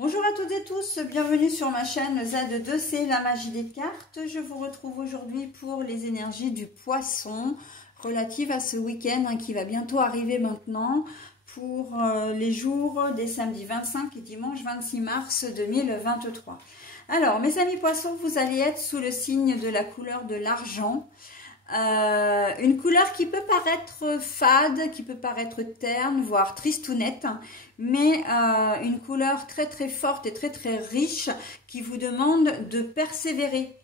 Bonjour à toutes et tous, bienvenue sur ma chaîne Z2C, la magie des cartes. Je vous retrouve aujourd'hui pour les énergies du poisson relatives à ce week-end qui va bientôt arriver maintenant pour les jours des samedis 25 et dimanche 26 mars 2023. Alors mes amis poissons, vous allez être sous le signe de la couleur de l'argent. Une couleur qui peut paraître fade, qui peut paraître terne, voire tristounette, mais une couleur très très forte et très très riche qui vous demande de persévérer.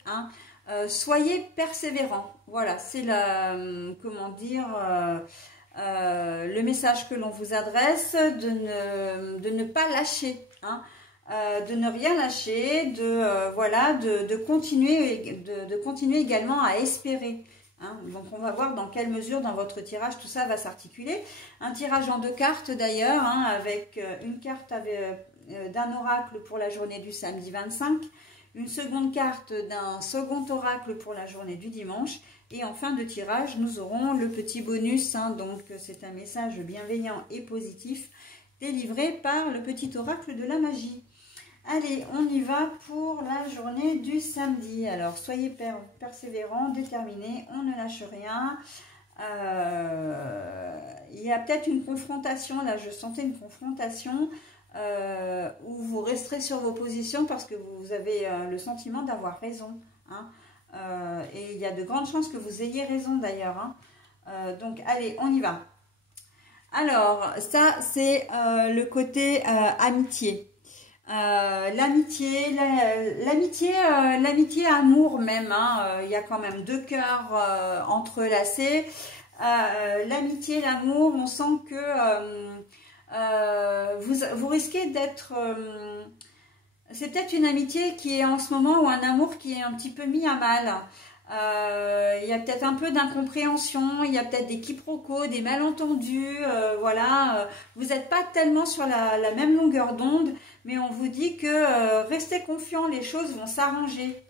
Soyez persévérants. Voilà, c'est le message que l'on vous adresse, de ne pas lâcher. De ne rien lâcher, de continuer également à espérer. Donc on va voir dans quelle mesure dans votre tirage tout ça va s'articuler. Un tirage en 2 cartes d'ailleurs, avec une carte d'un oracle pour la journée du samedi 25, une seconde carte d'un second oracle pour la journée du dimanche, et en fin de tirage nous aurons le petit bonus, donc c'est un message bienveillant et positif délivré par le petit oracle de la magie. Allez, on y va pour la journée du samedi. Alors, soyez persévérants, déterminés, on ne lâche rien. Il y a peut-être une confrontation, là je sentais une confrontation où vous resterez sur vos positions parce que vous avez le sentiment d'avoir raison. Et il y a de grandes chances que vous ayez raison d'ailleurs. Donc, allez, on y va. Alors, ça c'est le côté amitié. L'amitié, amour même, il y a quand même 2 cœurs entrelacés. L'amitié, l'amour, on sent que vous risquez d'être... c'est peut-être une amitié qui est en ce moment, ou un amour qui est un petit peu mis à mal. Il y a peut-être un peu d'incompréhension, il y a peut-être des quiproquos, des malentendus, vous n'êtes pas tellement sur la même longueur d'onde, mais on vous dit que restez confiants, les choses vont s'arranger.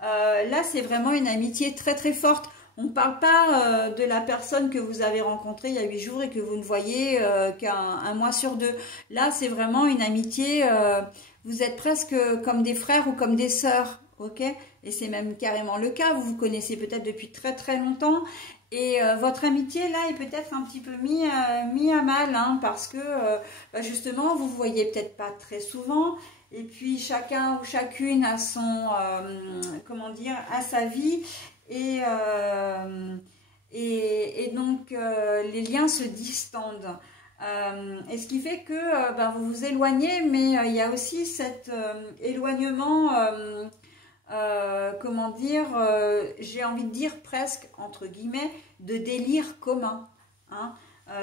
Là, c'est vraiment une amitié très très forte. On ne parle pas de la personne que vous avez rencontrée il y a 8 jours et que vous ne voyez qu'un mois sur 2. Là, c'est vraiment une amitié, vous êtes presque comme des frères ou comme des sœurs. Ok, et c'est même carrément le cas, vous vous connaissez peut-être depuis très très longtemps et votre amitié là est peut-être un petit peu mis à mal parce que justement vous ne voyez peut-être pas très souvent et puis chacun ou chacune a son a sa vie et donc les liens se distendent. Et ce qui fait que vous vous éloignez, mais il y a aussi cet éloignement j'ai envie de dire presque, entre guillemets, de délire commun.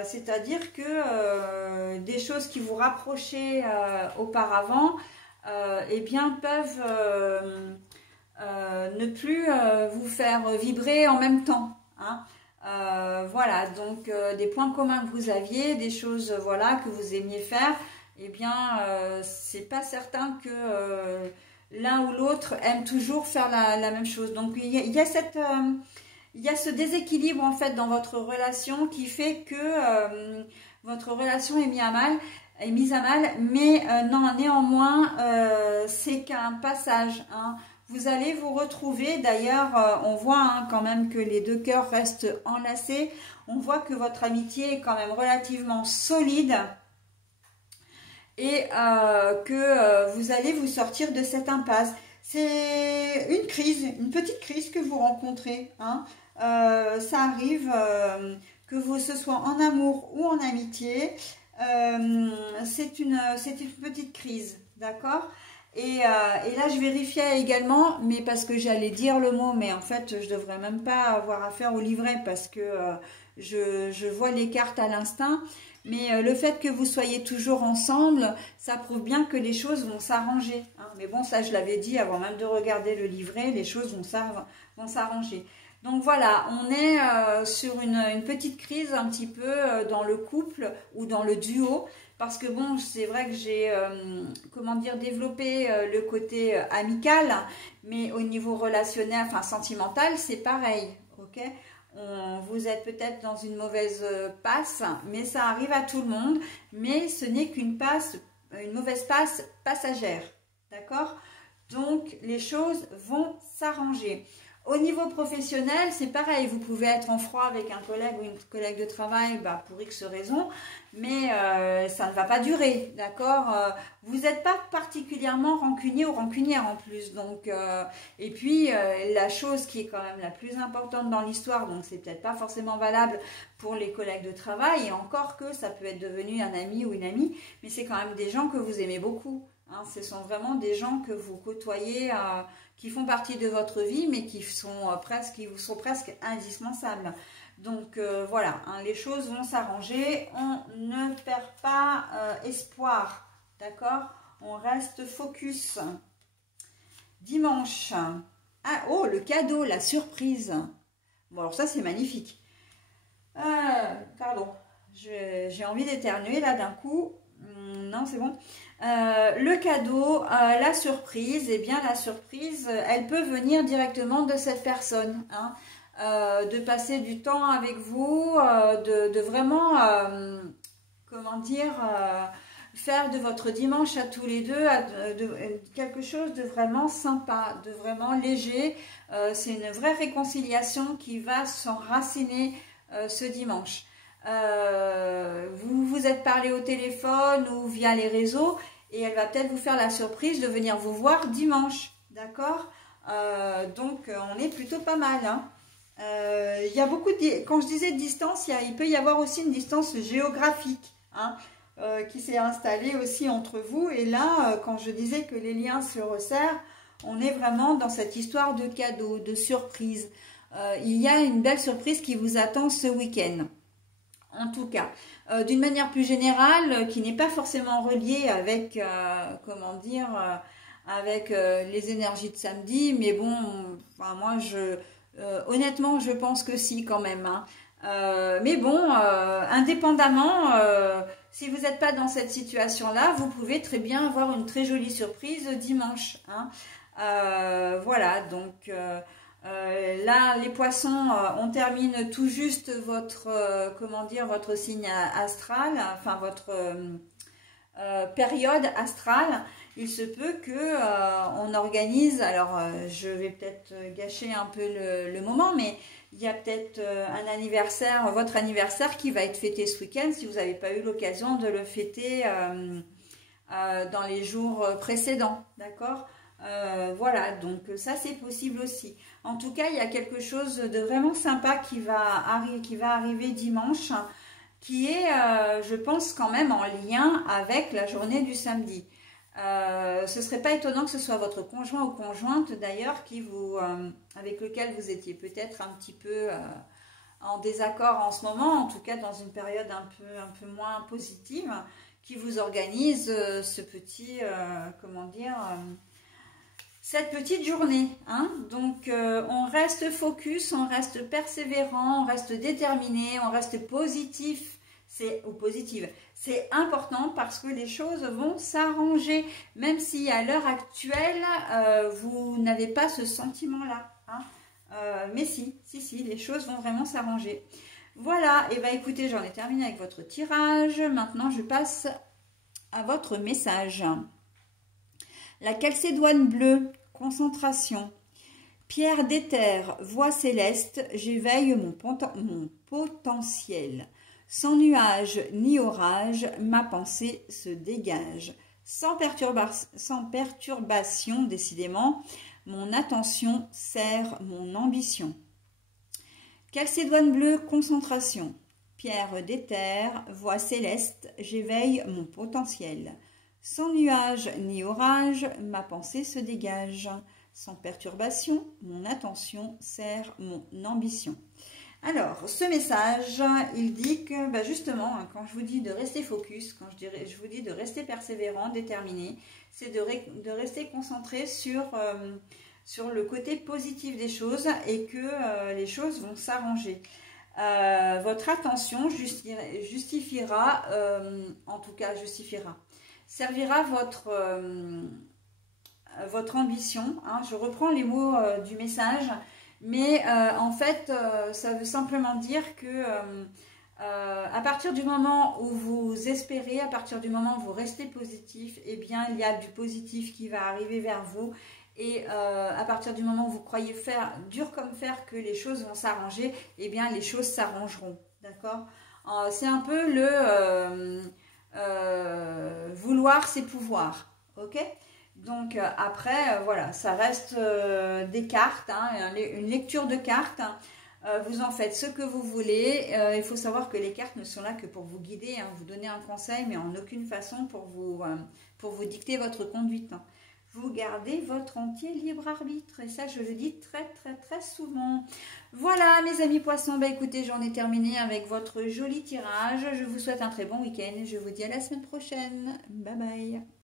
C'est-à-dire que des choses qui vous rapprochaient auparavant, peuvent ne plus vous faire vibrer en même temps. Voilà, donc des points communs que vous aviez, des choses que vous aimiez faire, c'est pas certain que... l'un ou l'autre aime toujours faire la même chose. Donc il y a ce déséquilibre en fait dans votre relation qui fait que votre relation est mise à mal, mais néanmoins c'est qu'un passage. Vous allez vous retrouver, d'ailleurs on voit quand même que les 2 cœurs restent enlacés, on voit que votre amitié est quand même relativement solide, et que vous allez vous sortir de cette impasse. C'est une crise, une petite crise que vous rencontrez. Ça arrive que ce soit en amour ou en amitié. C'est une petite crise, d'accord ? Et là, je vérifiais également, mais parce que j'allais dire le mot, mais en fait, je devrais même pas avoir affaire au livret parce que je vois les cartes à l'instinct. Mais le fait que vous soyez toujours ensemble, ça prouve bien que les choses vont s'arranger. Mais bon, ça je l'avais dit avant même de regarder le livret, les choses vont s'arranger. Donc voilà, on est sur une petite crise un petit peu dans le couple ou dans le duo. Parce que bon, c'est vrai que j'ai, développé le côté amical, mais au niveau relationnel, sentimental, c'est pareil, ok ? Vous êtes peut-être dans une mauvaise passe, mais ça arrive à tout le monde. Mais ce n'est qu'une passe une mauvaise passe passagère. D'accord? Donc, les choses vont s'arranger. Au niveau professionnel, c'est pareil. Vous pouvez être en froid avec un collègue ou une collègue de travail pour X raisons, mais ça ne va pas durer, d'accord? Vous n'êtes pas particulièrement rancunier ou rancunière en plus. Donc, et puis, la chose qui est quand même la plus importante dans l'histoire, donc c'est peut-être pas forcément valable pour les collègues de travail, et encore que ça peut être devenu un ami ou une amie, mais c'est quand même des gens que vous aimez beaucoup. Hein, ce sont vraiment des gens que vous côtoyez, qui font partie de votre vie, mais qui vous sont presque indispensables. Donc voilà, hein, les choses vont s'arranger. On ne perd pas espoir, d'accord? On reste focus. Dimanche. Ah, oh, le cadeau, la surprise. Bon, alors ça, c'est magnifique. Pardon, j'ai envie d'éternuer là d'un coup. Non, c'est bon. Le cadeau, la surprise, eh bien la surprise, elle peut venir directement de cette personne, hein, de passer du temps avec vous, de vraiment, comment dire, faire de votre dimanche à tous les deux quelque chose de vraiment sympa, de vraiment léger. C'est une vraie réconciliation qui va s'enraciner ce dimanche. Vous vous êtes parlé au téléphone ou via les réseaux et elle va peut-être vous faire la surprise de venir vous voir dimanche, d'accord? Donc on est plutôt pas mal, hein. Il y a beaucoup de, quand je disais distance, il peut y avoir aussi une distance géographique, hein, qui s'est installée aussi entre vous. Et là, quand je disais que les liens se resserrent, on est vraiment dans cette histoire de cadeau, de surprise. Il y a une belle surprise qui vous attend ce week-end. En tout cas, d'une manière plus générale, qui n'est pas forcément reliée avec, comment dire, avec les énergies de samedi, mais bon, enfin, moi, honnêtement, je pense que si quand même, hein. Mais bon, indépendamment, si vous n'êtes pas dans cette situation-là, vous pouvez très bien avoir une très jolie surprise dimanche, hein. Voilà, donc... là, les poissons, on termine tout juste votre, comment dire, votre signe astral, enfin votre période astrale. Il se peut que on organise, alors je vais peut-être gâcher un peu le moment, mais il y a peut-être un anniversaire, votre anniversaire qui va être fêté ce week-end si vous n'avez pas eu l'occasion de le fêter dans les jours précédents, d'accord? Voilà, donc ça c'est possible aussi. En tout cas, il y a quelque chose de vraiment sympa qui va arriver dimanche, qui est, je pense, quand même en lien avec la journée du samedi. Ce serait pas étonnant que ce soit votre conjoint ou conjointe d'ailleurs avec lequel vous étiez peut-être un petit peu en désaccord en ce moment, en tout cas dans une période un peu moins positive, qui vous organise ce petit, comment dire... cette petite journée, hein. Donc on reste focus, on reste persévérant, on reste déterminé, on reste positif, c'est important parce que les choses vont s'arranger, même si à l'heure actuelle vous n'avez pas ce sentiment-là, hein. Mais si, les choses vont vraiment s'arranger. Voilà, et bien écoutez, j'en ai terminé avec votre tirage. Maintenant je passe à votre message. La calcédoine bleue, concentration. Pierre d'éther, voix céleste, j'éveille mon potentiel. Sans nuage ni orage, ma pensée se dégage. Sans perturbation, décidément, mon attention sert mon ambition. Calcédoine bleue, concentration. Pierre d'éther, voix céleste, j'éveille mon potentiel. Sans nuage ni orage, ma pensée se dégage. Sans perturbation, mon attention sert mon ambition. Alors, ce message, il dit que, justement, quand je vous dis de rester focus, quand je vous dis de rester persévérant, déterminé, c'est de rester concentré sur le côté positif des choses et que les choses vont s'arranger. Votre attention justifiera, servira votre ambition, hein. Je reprends les mots du message, mais en fait, ça veut simplement dire que À partir du moment où vous espérez, à partir du moment où vous restez positif, eh bien, il y a du positif qui va arriver vers vous. Et à partir du moment où vous croyez faire dur comme fer que les choses vont s'arranger, eh bien, les choses s'arrangeront. D'accord? C'est un peu le vouloir, c'est pouvoir. Ok? Donc après, voilà, ça reste des cartes, hein, une lecture de cartes. Vous en faites ce que vous voulez. Il faut savoir que les cartes ne sont là que pour vous guider, hein, vous donner un conseil, mais en aucune façon pour vous dicter votre conduite. Hein. Vous gardez votre entier libre arbitre. Et ça, je le dis très, très, très souvent. Voilà, mes amis poissons. Bah, écoutez, j'en ai terminé avec votre joli tirage. Je vous souhaite un très bon week-end. Je vous dis à la semaine prochaine. Bye bye.